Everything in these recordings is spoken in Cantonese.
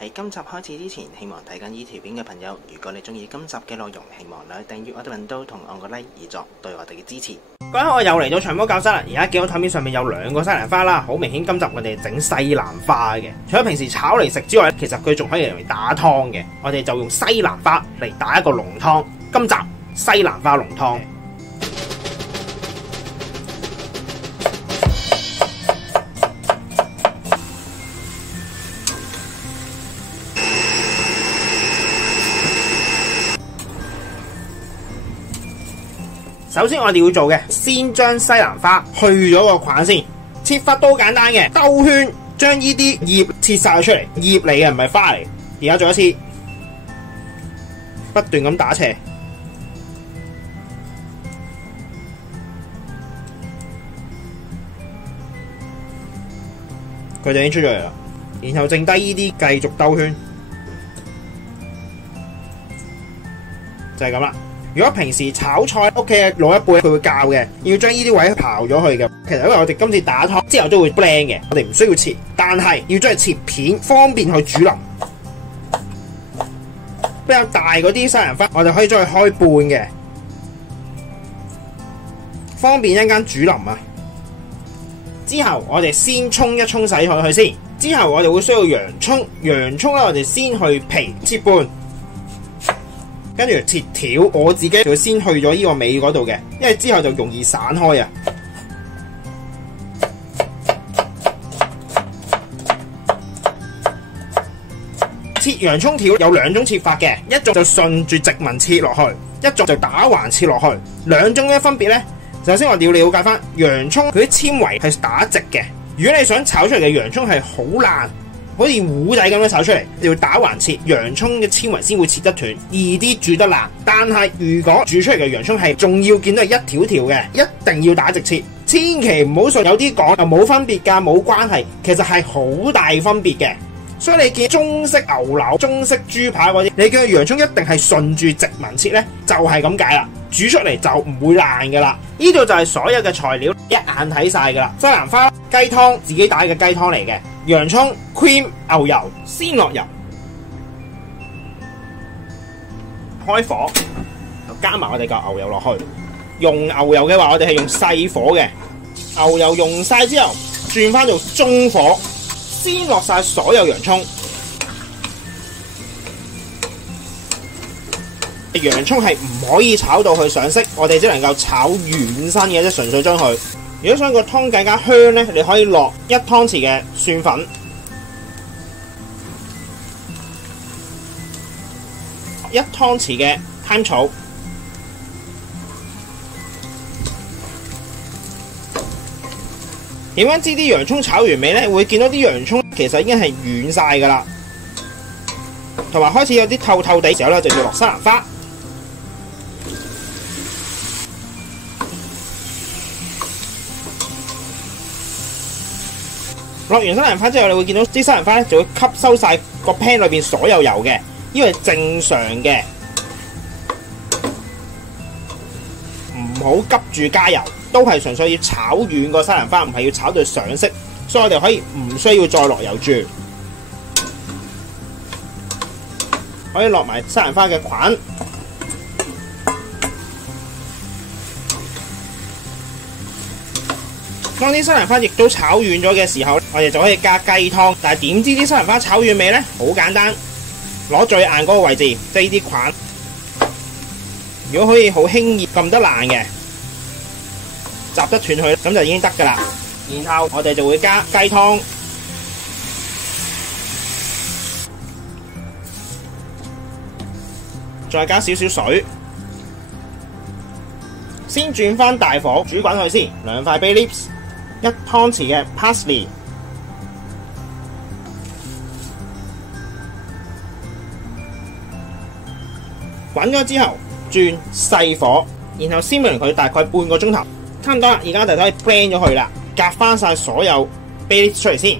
喺今集開始之前，希望睇緊呢條片嘅朋友，如果你中意今集嘅內容，希望你訂閱我哋頻道同按個 like 以作對我哋嘅支持。嗰日我又嚟到長毛教室啦，而家見到台面上面有2個西蘭花啦，好明顯今集我哋整西蘭花嘅。除咗平時炒嚟食之外，其實佢仲可以用嚟打湯嘅。我哋就用西蘭花嚟打一個濃湯。今集西蘭花濃湯。首先我哋要做嘅，先將西蘭花去咗個梗先，切法都好簡單嘅，兜圈將呢啲葉切晒出嚟，葉嚟嘅唔係花嚟。而家做一次，不斷咁打斜，佢就已經出咗嚟啦。然後剩低呢啲繼續兜圈，就係咁啦。如果平時炒菜屋企嘅老一輩佢會教嘅，要將呢啲位刨咗去嘅。其實因為我哋今次打湯之後都會 blend 嘅，我哋唔需要切，但係要將佢切片，方便去煮腍。比較大嗰啲西蘭花，我哋可以將佢開半嘅，方便一間煮腍啊。之後我哋先沖一沖洗佢先，之後我哋會需要洋葱，洋葱咧我哋先去皮切半。跟住切條，我自己就先去咗呢個尾嗰度嘅，因為之後就容易散開啊。切洋葱條有2種切法嘅，一種就順住直紋切落去，一種就打橫切落去。兩種嘅分別呢，首先我哋要了解翻洋葱佢啲纖維係打直嘅，如果你想炒出嚟嘅洋葱係好爛，好似糊仔咁樣炒出嚟，要打橫切，洋葱嘅纖維先會切得斷，易啲煮得爛。但係如果煮出嚟嘅洋葱係仲要見到係一條條嘅，一定要打直切，千祈唔好信有啲講又冇分別㗎，冇關係，其實係好大分別嘅。所以你見中式牛柳、中式豬扒嗰啲，你見洋葱一定係順住直紋切呢，就係咁解啦。煮出嚟就唔會爛㗎啦。呢度就係所有嘅材料，一眼睇晒㗎啦。西蘭花雞湯自己打嘅雞湯嚟嘅，洋葱、cream、牛油，先落油，開火，加埋我哋個牛油落去。用牛油嘅話，我哋係用細火嘅。牛油溶晒之後，轉翻做中火，先落晒所有洋葱。洋葱係唔可以炒到佢上色，我哋只能夠炒軟身嘅啫，純粹將佢。如果想個湯更加香呢，你可以落1湯匙嘅蒜粉，1湯匙嘅香草，點樣知啲洋葱炒完未呢？會見到啲洋葱其實已經係軟晒㗎啦，同埋開始有啲透透地時候呢，就要落西蘭花。落完西蘭花之後，你會見到啲西蘭花咧就會吸收晒個 pan 裏邊所有油嘅，呢個係正常嘅。唔好急住加油，都係純粹要炒軟個西蘭花，唔係要炒到上色。所以我哋可以唔需要再落油住，可以落埋西蘭花嘅菌。當啲西蘭花亦都炒軟咗嘅時候，我哋就可以加雞湯。但係點知啲西蘭花炒軟未呢？好簡單，攞最硬嗰個位置，即係呢啲菌。如果可以好輕易撳得爛嘅，斬得斷佢，咁就已經得㗎啦。然後我哋就會加雞湯，再加少少水，先轉翻大火煮滾佢先。2塊 bay leaves。1湯匙嘅 parsley， 滾咗之後轉細火，然後simmer佢大概半個鐘頭，差唔多啦。而家就可以 blend 咗佢啦，夾翻晒所有 bay leaves 出嚟先。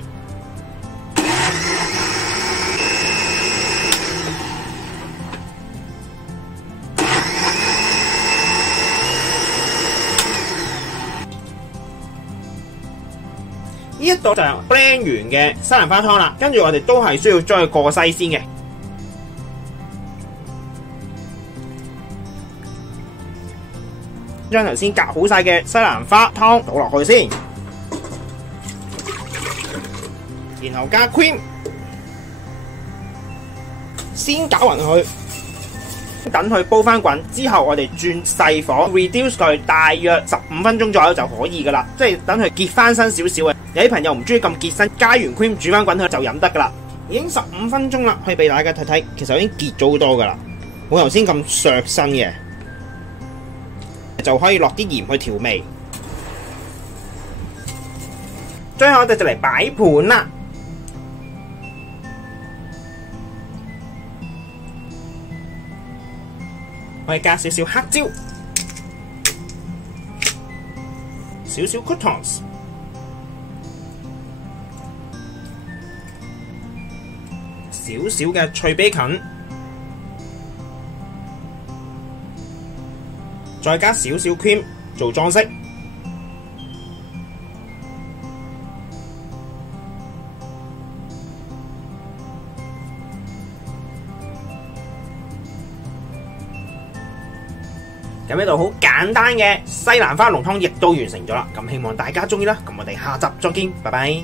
呢一度到就 blend 完嘅西蘭花湯啦，跟住我哋都係需要將佢過篩先嘅。將頭先隔好晒嘅西蘭花湯倒落去先，然後加 cream， 先攪勻佢，等佢煲翻滾之後，我哋轉細火 reduce 佢大約15分鐘左右就可以噶啦，即係等佢結翻身少少嘅。有啲朋友唔中意咁結身，加完 cream 煮翻滾佢就飲得噶啦。已經15分鐘啦，可以俾大家睇睇，其實已經結咗好多噶啦，冇頭先咁削身嘅。就可以落啲鹽去調味，最後我哋就嚟擺盤啦。我哋加少少黑椒，少少 croutons， 少少嘅脆培芹。再加少少 cream 做裝飾，咁呢度好簡單嘅西蘭花濃湯亦都完成咗啦。咁希望大家鍾意啦。咁我哋下集再見，拜拜。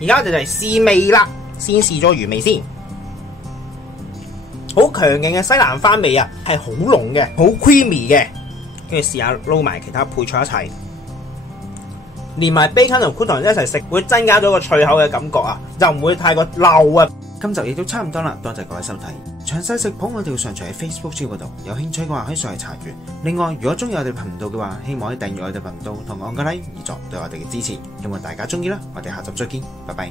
而家我哋就嚟試味啦，先試咗魚味先，好強勁嘅西蘭花味啊，係好濃嘅，好 creamy 嘅。跟住試下撈埋其他配菜一齊，連埋 bacon 同 croutons 一齊食，會增加咗個脆口嘅感覺啊，就唔會太過漏啊。今集亦都差唔多啦，多謝各位收睇。詳細食譜我哋會上傳喺 Facebook 專頁嗰度，有興趣嘅話可以上去查閱。另外，如果中意我哋頻道嘅話，希望可以訂閱我哋頻道同按個 like，以作對我哋嘅支持。希望大家中意啦，我哋下集再見，拜拜。